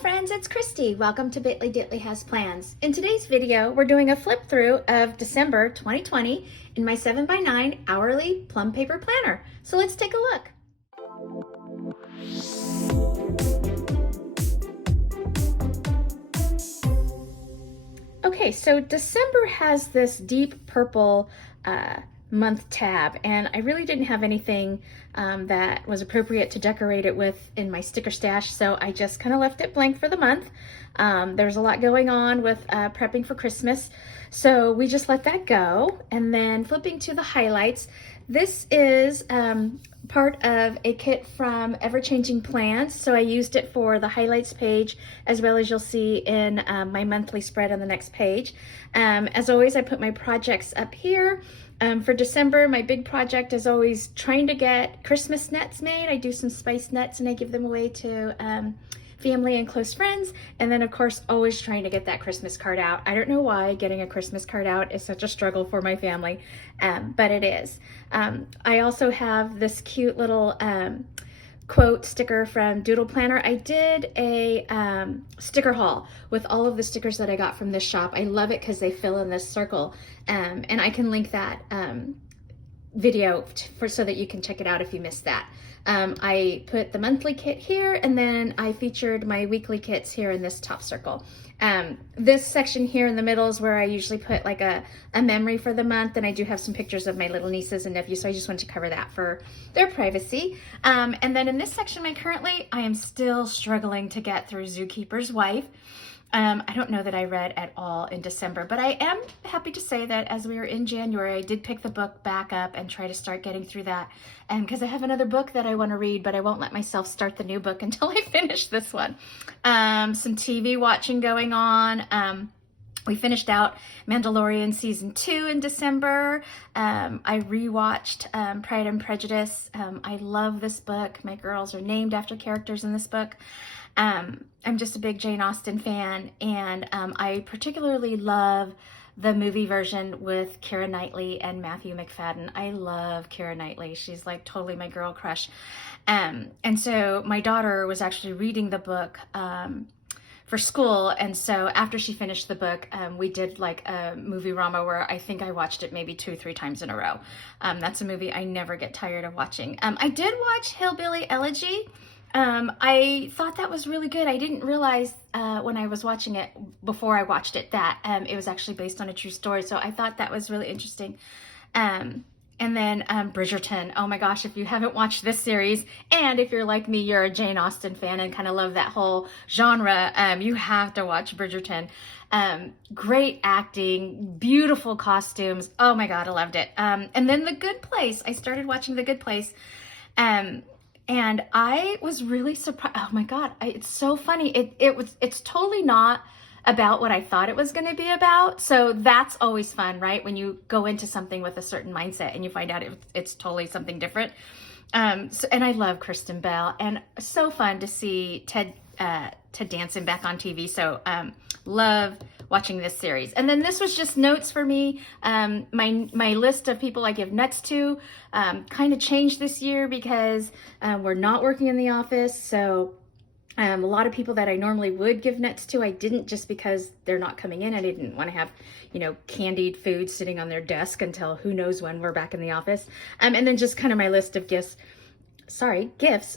friends, it's Christy. Welcome to Bitly Ditley Has Plans. In today's video, we're doing a flip through of December 2020 in my 7x9 hourly plum paper planner. So let's take a look. Okay, so December has this deep purple month tab, and I really didn't have anything that was appropriate to decorate it with in my sticker stash, so I just kind of left it blank for the month. There's a lot going on with prepping for Christmas, so we just let that go. And then flipping to the highlights, this is part of a kit from Ever Changing Plans, so I used it for the highlights page as well as you'll see in my monthly spread on the next page. As always, I put my projects up here. For December, my big project is always trying to get Christmas nets made. I do some spice nets and I give them away to family and close friends. And then of course, always trying to get that Christmas card out. I don't know why getting a Christmas card out is such a struggle for my family, but it is. I also have this cute little quote sticker from Doodle Planner. I did a sticker haul with all of the stickers that I got from this shop. I love it because they fill in this circle, and I can link that video so that you can check it out if you missed that. I put the monthly kit here, and then I featured my weekly kits here in this top circle. This section here in the middle is where I usually put like a memory for the month, and I do have some pictures of my little nieces and nephews, so I just wanted to cover that for their privacy. And then in this section, I am still struggling to get through Zookeeper's Wife. I don't know that I read at all in December, but I am happy to say that as we were in January, I did pick the book back up and try to start getting through that. Because I have another book that I want to read, but I won't let myself start the new book until I finish this one. Some TV watching going on. We finished out Mandalorian season 2 in December. I rewatched Pride and Prejudice. I love this book. My girls are named after characters in this book. I'm just a big Jane Austen fan, and I particularly love the movie version with Keira Knightley and Matthew McFadden. I love Keira Knightley. She's like totally my girl crush. And so my daughter was actually reading the book for school, and so after she finished the book, we did like a movie-rama where I think I watched it maybe 2 or 3 times in a row. That's a movie I never get tired of watching. I did watch Hillbilly Elegy. I thought that was really good. I didn't realize when I was watching it, before I watched it, that it was actually based on a true story. So I thought that was really interesting. And then Bridgerton. Oh my gosh, if you haven't watched this series, and if you're like me, you're a Jane Austen fan and kind of love that whole genre, you have to watch Bridgerton. Great acting, beautiful costumes. Oh my God, I loved it. And then The Good Place. I started watching The Good Place. And I was really surprised. Oh my God, it's so funny. It's totally not about what I thought it was going to be about. So that's always fun, right? When you go into something with a certain mindset and you find out it's totally something different. And I love Kristen Bell, and so fun to see Ted Danson back on TV. So love watching this series. And then this was just notes for me. My list of people I give nuts to kind of changed this year because we're not working in the office. So a lot of people that I normally would give nuts to, I didn't, just because they're not coming in. I didn't want to have, candied food sitting on their desk until who knows when we're back in the office. And then just kind of my list of gifts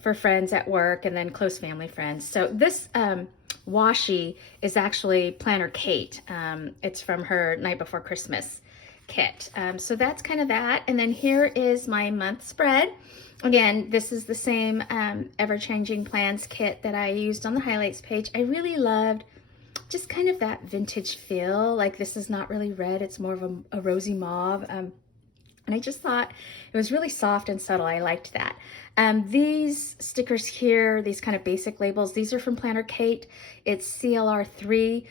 for friends at work and then close family friends. So this washi is actually Planner Kate. It's from her Night Before Christmas kit. So that's kind of that. And then here is my month spread. Again, this is the same Ever Changing Plans kit that I used on the highlights page. I really loved just kind of that vintage feel. Like, this is not really red, it's more of a rosy mauve. And I just thought it was really soft and subtle. I liked that. These stickers here, these kind of basic labels, these are from Planner Kate. It's CLR3.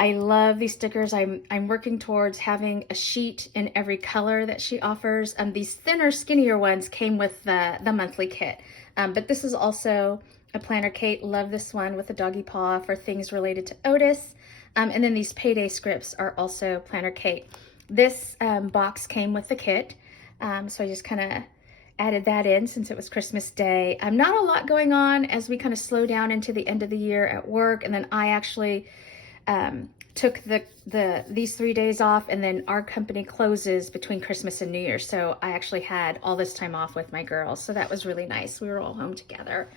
I love these stickers. I'm working towards having a sheet in every color that she offers. These thinner, skinnier ones came with the monthly kit. But this is also a Planner Kate. Love this one with a doggy paw for things related to Otis. And then these payday scripts are also Planner Kate. This box came with the kit. So I just kind of added that in since it was Christmas Day. Not a lot going on as we kind of slow down into the end of the year at work, and then I actually took these 3 days off, and then our company closes between Christmas and New Year, so I actually had all this time off with my girls, so that was really nice. We were all home together.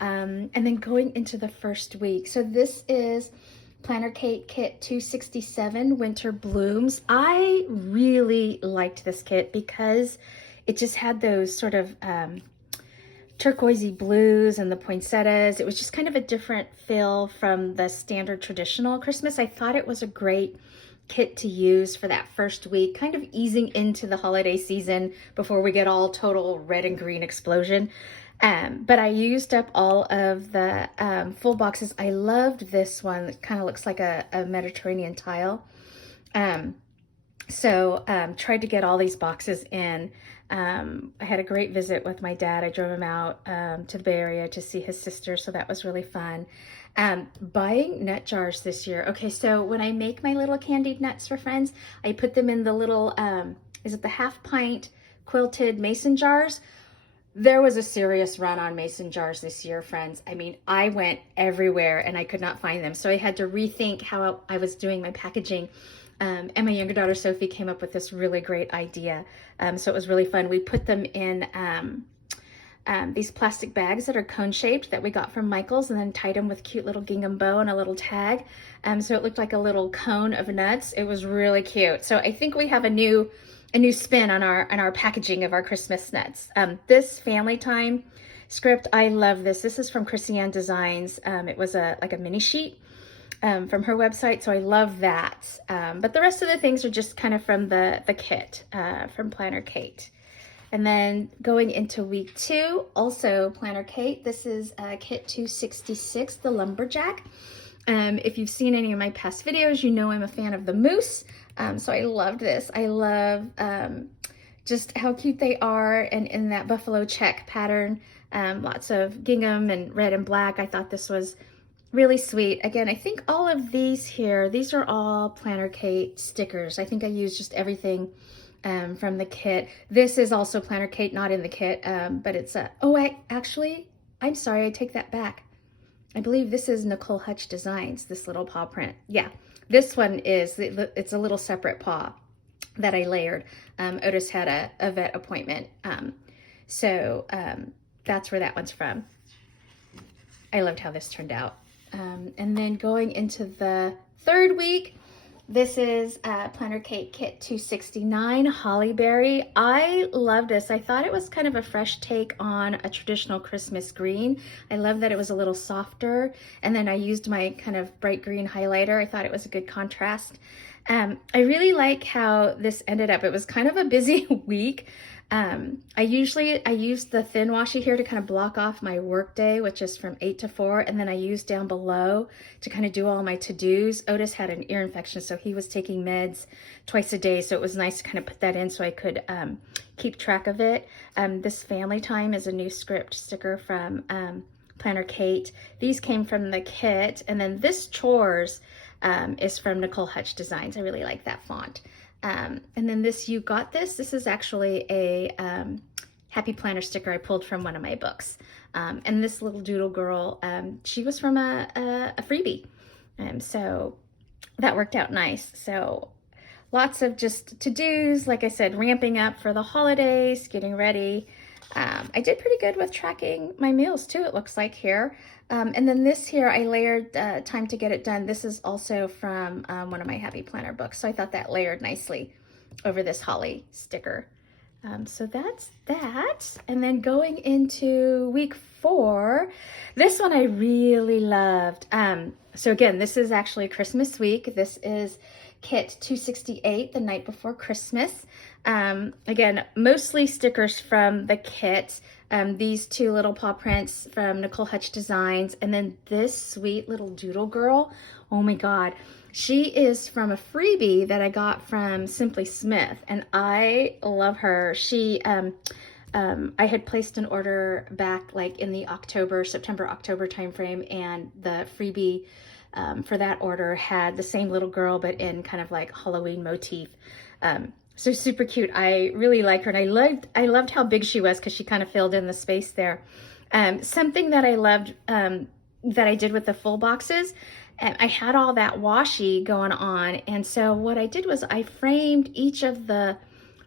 And then going into the first week, so this is Planner Kate Kit 267 Winter Blooms. I really liked this kit because it just had those sort of turquoisey blues and the poinsettias. It was just kind of a different feel from the standard traditional Christmas. I thought it was a great kit to use for that first week, kind of easing into the holiday season before we get all total red and green explosion. But I used up all of the full boxes. I loved this one. It kind of looks like a Mediterranean tile. So tried to get all these boxes in. I had a great visit with my dad. I drove him out to the Bay Area to see his sister, so that was really fun. Buying nut jars this year. Okay, so when I make my little candied nuts for friends, I put them in the little, is it the half pint quilted mason jars? There was a serious run on mason jars this year, friends. I mean, I went everywhere and I could not find them. So I had to rethink how I was doing my packaging. And my younger daughter, Sophie, came up with this really great idea. So it was really fun. We put them in these plastic bags that are cone-shaped that we got from Michael's, and then tied them with cute little gingham bow and a little tag. So it looked like a little cone of nuts. It was really cute. So I think we have a new spin on our packaging of our Christmas nuts. This family time script, I love this. This is from Chrissy-Ann Designs. It was like a mini sheet from her website, so I love that. But the rest of the things are just kind of from the kit from Planner Kate. And then going into week 2, also Planner Kate. This is kit 266, the Lumberjack. If you've seen any of my past videos, you know I'm a fan of the moose. So I loved this. I love just how cute they are, and in that buffalo check pattern, lots of gingham and red and black. I thought this was really sweet. Again, I think all of these here, these are all Planner Kate stickers. I think I used just everything from the kit. This is also Planner Kate, not in the kit, but it's I'm sorry, I take that back. I believe this is Nicole Hutch Designs, this little paw print. Yeah, this one is, it's a little separate paw that I layered. Otis had a vet appointment, so that's where that one's from. I loved how this turned out. And then going into the third week, this is Planner Kate Kit 269 Hollyberry. I love this. I thought it was kind of a fresh take on a traditional Christmas green. I love that it was a little softer, and then I used my kind of bright green highlighter. I thought it was a good contrast. I really like how this ended up. It was kind of a busy week. I use the thin washi here to kind of block off my work day, which is from 8 to 4. And then I use down below to kind of do all my to-dos. Otis had an ear infection, so he was taking meds twice a day. So it was nice to kind of put that in so I could keep track of it. This family time is a new script sticker from Planner Kate. These came from the kit. And then this chores is from Nicole Hutch Designs. I really like that font. And then this You Got This. This is actually a Happy Planner sticker I pulled from one of my books. And this little doodle girl, she was from a freebie. So that worked out nice. So lots of just to-dos, like I said, ramping up for the holidays, getting ready. I did pretty good with tracking my meals too, it looks like here. And then this here, I layered Time to Get It Done. This is also from one of my Happy Planner books. So I thought that layered nicely over this holly sticker. So that's that. And then going into week 4, this one I really loved. So again, this is actually Christmas week. This is Kit 268, the night before Christmas. Again, mostly stickers from the kit. These 2 little paw prints from Nicole Hutch Designs. And then this sweet little doodle girl. Oh my God. She is from a freebie that I got from Simply Smith, and I love her. She, I had placed an order back like in the September-October timeframe, and the freebie for that order had the same little girl, but in kind of like Halloween motif. So super cute. I really like her, and I loved how big she was because she kind of filled in the space there. Something that I loved that I did with the full boxes, I had all that washi going on, and so what I did was I framed each of the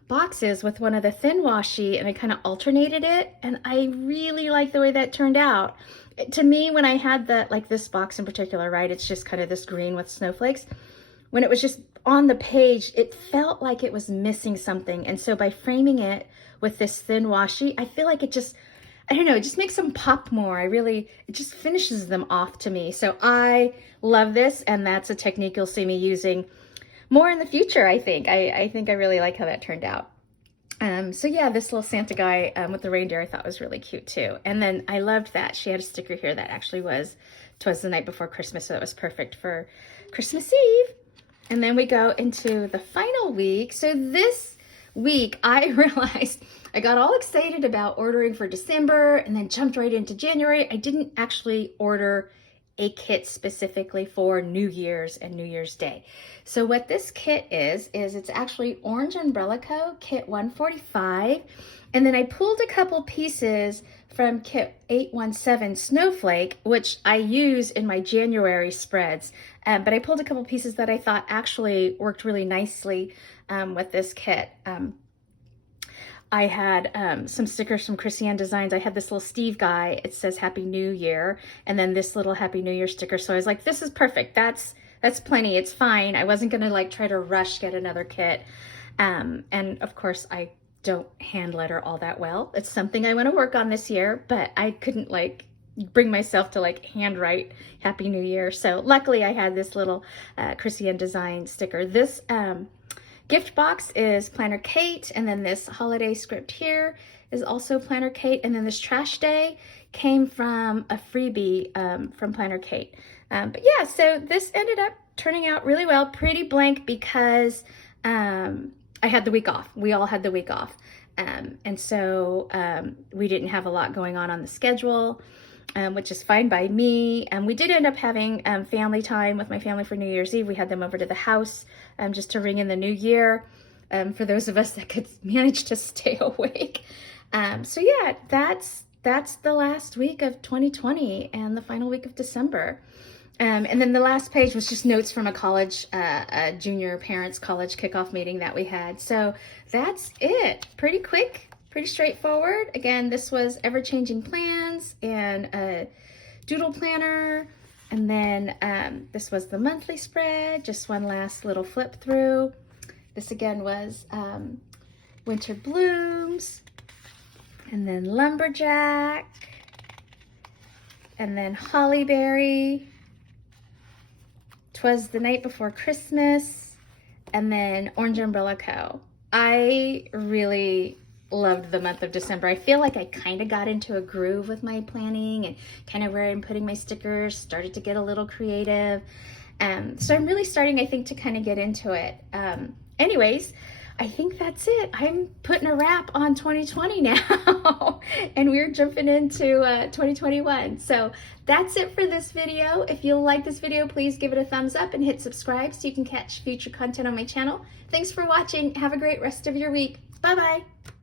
boxes with one of the thin washi, and I kind of alternated it, and I really like the way that turned out. To me, when I had like this box in particular, right, it's just kind of this green with snowflakes. When it was just on the page, it felt like it was missing something. And so by framing it with this thin washi, I feel like it just, I don't know, it just makes them pop more. It just finishes them off to me. So I love this, and that's a technique you'll see me using more in the future, I think. I think I really like how that turned out. So yeah, this little Santa guy with the reindeer I thought was really cute too. And then I loved that she had a sticker here that actually was, 'twas the night before Christmas, so that was perfect for Christmas Eve. And then we go into the final week. So this week I realized I got all excited about ordering for December and then jumped right into January. I didn't actually order a kit specifically for New Year's and New Year's Day. So what this kit is it's actually Orange Umbrella Co. Kit 145. And then I pulled a couple pieces from Kit 817 Snowflake, which I use in my January spreads. But I pulled a couple pieces that I thought actually worked really nicely with this kit. I had some stickers from Christiane Designs. I had this little Steve guy. It says Happy New Year, and then this little Happy New Year sticker. So I was like, this is perfect. That's plenty. It's fine. I wasn't gonna like try to rush get another kit. And of course, I don't hand letter all that well. It's something I want to work on this year, but I couldn't like bring myself to like handwrite Happy New Year. So luckily I had this little Christiane Design sticker. This gift box is Planner Kate, and then this holiday script here is also Planner Kate, and then this trash day came from a freebie from Planner Kate. But yeah, so this ended up turning out really well, pretty blank because I had the week off. We all had the week off. And so we didn't have a lot going on the schedule, which is fine by me. We did end up having family time with my family for New Year's Eve. We had them over to the house just to ring in the new year for those of us that could manage to stay awake. So yeah, that's the last week of 2020 and the final week of December. And then the last page was just notes from a college, a junior parents college kickoff meeting that we had. So that's it. Pretty quick, pretty straightforward. Again, this was ever-changing plans and a doodle planner. And then this was the monthly spread, just one last little flip through. This again was winter blooms, and then lumberjack, and then hollyberry. 'Twas the night before Christmas, and then Orange Umbrella Co. I really loved the month of December. I feel like I kind of got into a groove with my planning and kind of where I'm putting my stickers, started to get a little creative. So I'm really starting, I think, to kind of get into it. Anyways, I think that's it. I'm putting a wrap on 2020 now and we're jumping into 2021. So that's it for this video. If you like this video, please give it a thumbs up and hit subscribe so you can catch future content on my channel. Thanks for watching. Have a great rest of your week. Bye-bye.